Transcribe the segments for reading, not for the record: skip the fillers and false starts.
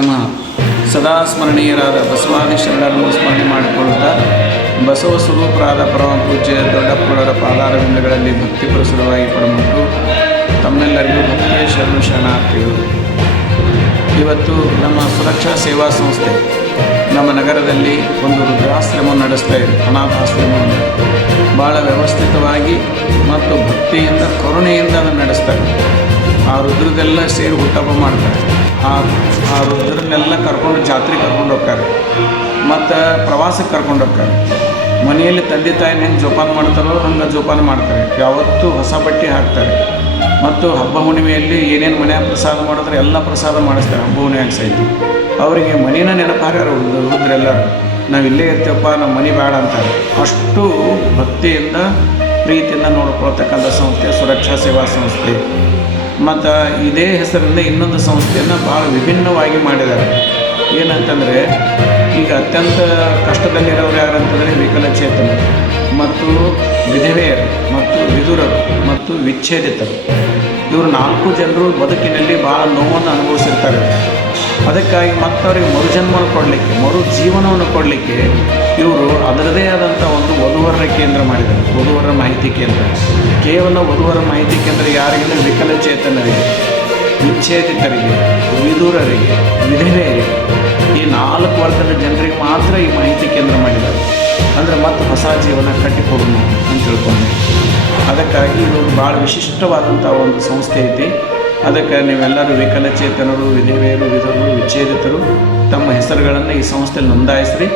ನಮಃ. ಸದಾ ಸ್ಮರಣೀಯರಾದ ಬಸವಾದಿ ಶರಣರನ್ನು ಸ್ಮರಣೆ ಮಾಡಿಕೊಳ್ಳುತ್ತಾ ಬಸವ ಸ್ವರೂಪರಾದ ಪರಮ ಪೂಜ್ಯ ದೊಡ್ಡಪ್ಪನವರ ಪಾದಾರವಿಂದಗಳಲ್ಲಿ ಭಕ್ತಿ ಪುರಸರವಾಗಿ ಪರಮಟ್ಟು ತಮ್ಮೆಲ್ಲರಿಗೂ ಭಕ್ತಿಯ ಶರಣಾರ್ಥಿಗಳು. ಇವತ್ತು ನಮ್ಮ ಸುರಕ್ಷಾ ಸೇವಾ ಸಂಸ್ಥೆ ನಮ್ಮ ನಗರದಲ್ಲಿ ಒಂದು ವೃದ್ಧಾಶ್ರಮವನ್ನು ನಡೆಸ್ತಾ ಇದೆ. ಅನಾಥಾಶ್ರಮವನ್ನು ಭಾಳ ವ್ಯವಸ್ಥಿತವಾಗಿ ಮತ್ತು ಭಕ್ತಿಯಿಂದ ಕರುಣೆಯಿಂದ ನಡೆಸ್ತಾರೆ. ಆ ರುದ್ರದೆಲ್ಲ ಸೇರಿ ಹುಟ್ಟಹಬ್ಬ ಮಾಡ್ತಾರೆ. ಆ ರುದ್ರನ್ನೆಲ್ಲ ಕರ್ಕೊಂಡು ಜಾತ್ರೆಗೆ ಕರ್ಕೊಂಡು ಹೋಗ್ತಾರೆ ಮತ್ತು ಪ್ರವಾಸಕ್ಕೆ ಕರ್ಕೊಂಡು ಹೋಗ್ತಾರೆ. ಮನೆಯಲ್ಲಿ ತಂದೆ ತಾಯಿನ ಹೆಂಗೆ ಜೋಪಾನ ಮಾಡ್ತಾರೋ ಹಂಗೆ ಜೋಪಾನ ಮಾಡ್ತಾರೆ. ಯಾವತ್ತೂ ಹೊಸ ಬಟ್ಟೆ ಹಾಕ್ತಾರೆ ಮತ್ತು ಹಬ್ಬ ಹುಣ್ಣಿಮೆಯಲ್ಲಿ ಏನೇನು ಮನೆಯ ಪ್ರಸಾದ ಮಾಡಿದ್ರೆ ಎಲ್ಲ ಪ್ರಸಾದ ಮಾಡಿಸ್ತಾರೆ. ಹಬ್ಬ ಹುಣ್ಣಿಮೆಯಾಗಿ ಸಹಿತ ಅವರಿಗೆ ಮನೇನ ನೆನಪಾರ್ಯಾರ ರುದ್ರೆಲ್ಲ. ನಾವು ಇಲ್ಲೇ ಇರ್ತೀವಪ್ಪ, ನಮ್ಮ ಮನೆ ಬೇಡ ಅಂತಾರೆ. ಅಷ್ಟು ಭಕ್ತಿಯಿಂದ ಪ್ರೀತಿಯಿಂದ ನೋಡ್ಕೊಳ್ತಕ್ಕಂಥ ಸಂಸ್ಥೆ ಸುರಕ್ಷಾ ಸೇವಾ ಸಂಸ್ಥೆ. ಮತ್ತು ಇದೇ ಹೆಸರಿಂದ ಇನ್ನೊಂದು ಸಂಸ್ಥೆಯನ್ನು ಭಾಳ ವಿಭಿನ್ನವಾಗಿ ಮಾಡಿದ್ದಾರೆ. ಏನಂತಂದರೆ ಈಗ ಅತ್ಯಂತ ಕಷ್ಟದಲ್ಲಿರೋರು ಯಾರಂತಂದರೆ ವಿಕಲಚೇತನರು ಮತ್ತು ವಿಧವೆಯರು ಮತ್ತು ವಿಧುರರು ಮತ್ತು ವಿಚ್ಛೇದಿತರು. ಇವರು 4 ಜನರು ಬದುಕಿನಲ್ಲಿ ಭಾಳ ನೋವನ್ನು ಅನುಭವಿಸಿರ್ತಾರೆ. ಅದಕ್ಕಾಗಿ ಮತ್ತವರಿಗೆ ಮರುಜನ್ಮವನ್ನು ಕೊಡಲಿಕ್ಕೆ, ಮರು ಜೀವನವನ್ನು ಕೊಡಲಿಕ್ಕೆ ಇವರು ಅದರದೇ ಆದಂಥ ಒಂದು ವಧುವರರ ಕೇಂದ್ರ ಮಾಡಿದ್ದಾರೆ. ವಧುವರರ ಮಾಹಿತಿ ಕೇಂದ್ರ. ಕೇವಲ ವಧುವರ ಮಾಹಿತಿ ಕೇಂದ್ರ ಯಾರಿಗಿಲ್ಲ, ವಿಕಲಚೇತನರಿಗೆ, ವಿಚ್ಛೇದಿತರಿಗೆ, ವಿಧುರರಿಗೆ, ವಿಧವೆಯರಿಗೆ, ಈ 4 ವರ್ಗದ ಜನರಿಗೆ ಮಾತ್ರ ಈ ಮಾಹಿತಿ ಕೇಂದ್ರ ಮಾಡಿದ್ದಾರೆ. ಅಂದರೆ ಮತ್ತು ಹೊಸ ಜೀವನ ಕಟ್ಟಿಕೊಡೋಣ ಅಂತ ತಿಳ್ಕೊಂಡೆ. ಅದಕ್ಕಾಗಿ ಇದೊಂದು ಭಾಳ ವಿಶಿಷ್ಟವಾದಂಥ ಒಂದು ಸಂಸ್ಥೆ ಐತಿ. ಅದಕ್ಕೆ ನೀವೆಲ್ಲರೂ ವಿಕಲಚೇತನರು, ವಿಧವೆಯರು, ವಿಧವರು, ವಿಚ್ಛೇದಿತರು ತಮ್ಮ ಹೆಸರುಗಳನ್ನು ಈ ಸಂಸ್ಥೆಯಲ್ಲಿ ನೋಂದಾಯಿಸ್ರಿ.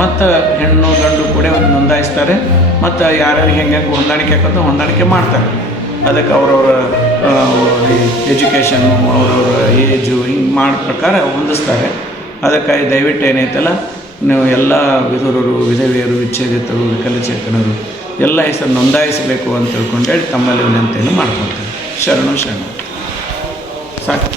ಮತ್ತು ಹೆಣ್ಣು ಗಂಡು ಕೂಡ ನೋಂದಾಯಿಸ್ತಾರೆ. ಮತ್ತು ಯಾರ್ಯಾರಿಗೆ ಹೆಂಗೆ ಹೊಂದಾಣಿಕೆ ಆಗುತ್ತೋ ಹೊಂದಾಣಿಕೆ ಮಾಡ್ತಾರೆ. ಅದಕ್ಕೆ ಅವರವರ ಎಜುಕೇಷನ್ನು, ಅವರವರ ಏಜು ಹಿಂಗೆ ಮಾಡೋ ಪ್ರಕಾರ ಹೊಂದಿಸ್ತಾರೆ. ಅದಕ್ಕಾಗಿ ದಯವಿಟ್ಟು ಏನೈತಲ್ಲ, ನೀವು ಎಲ್ಲ ವಿಧುರರು, ವಿಧವೆಯರು, ವಿಚ್ಛೇದಿತರು, ವಿಕಲಚೇತನರು ಎಲ್ಲ ಹೆಸರು ನೋಂದಾಯಿಸಬೇಕು ಅಂತ ತಿಳ್ಕೊಂಡೇಳಿ ತಮ್ಮಲ್ಲಿ ವಿನಂತಿಯನ್ನು ಮಾಡ್ಕೊಳ್ತಾರೆ. ಶರಣು ಸಾಕು.